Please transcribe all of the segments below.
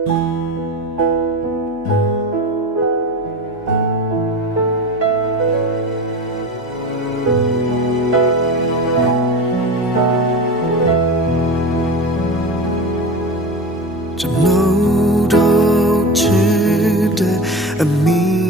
Cemlodok cedek amin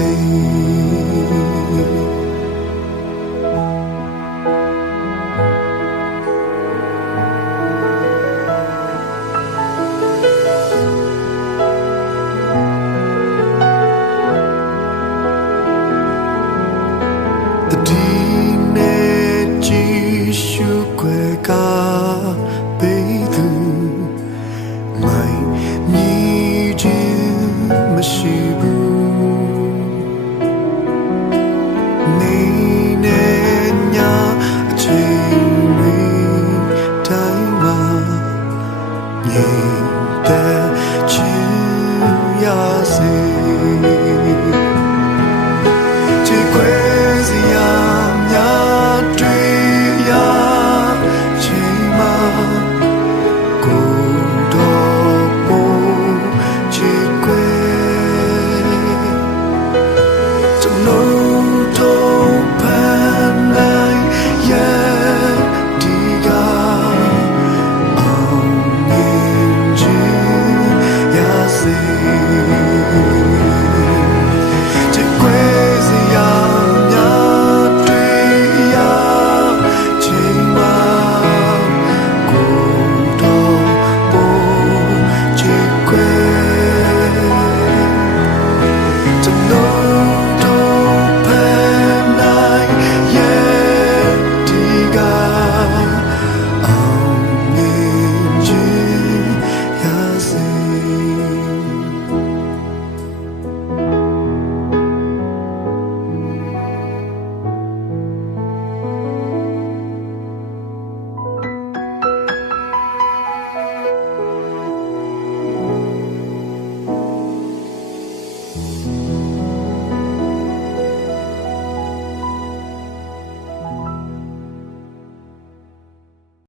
sei.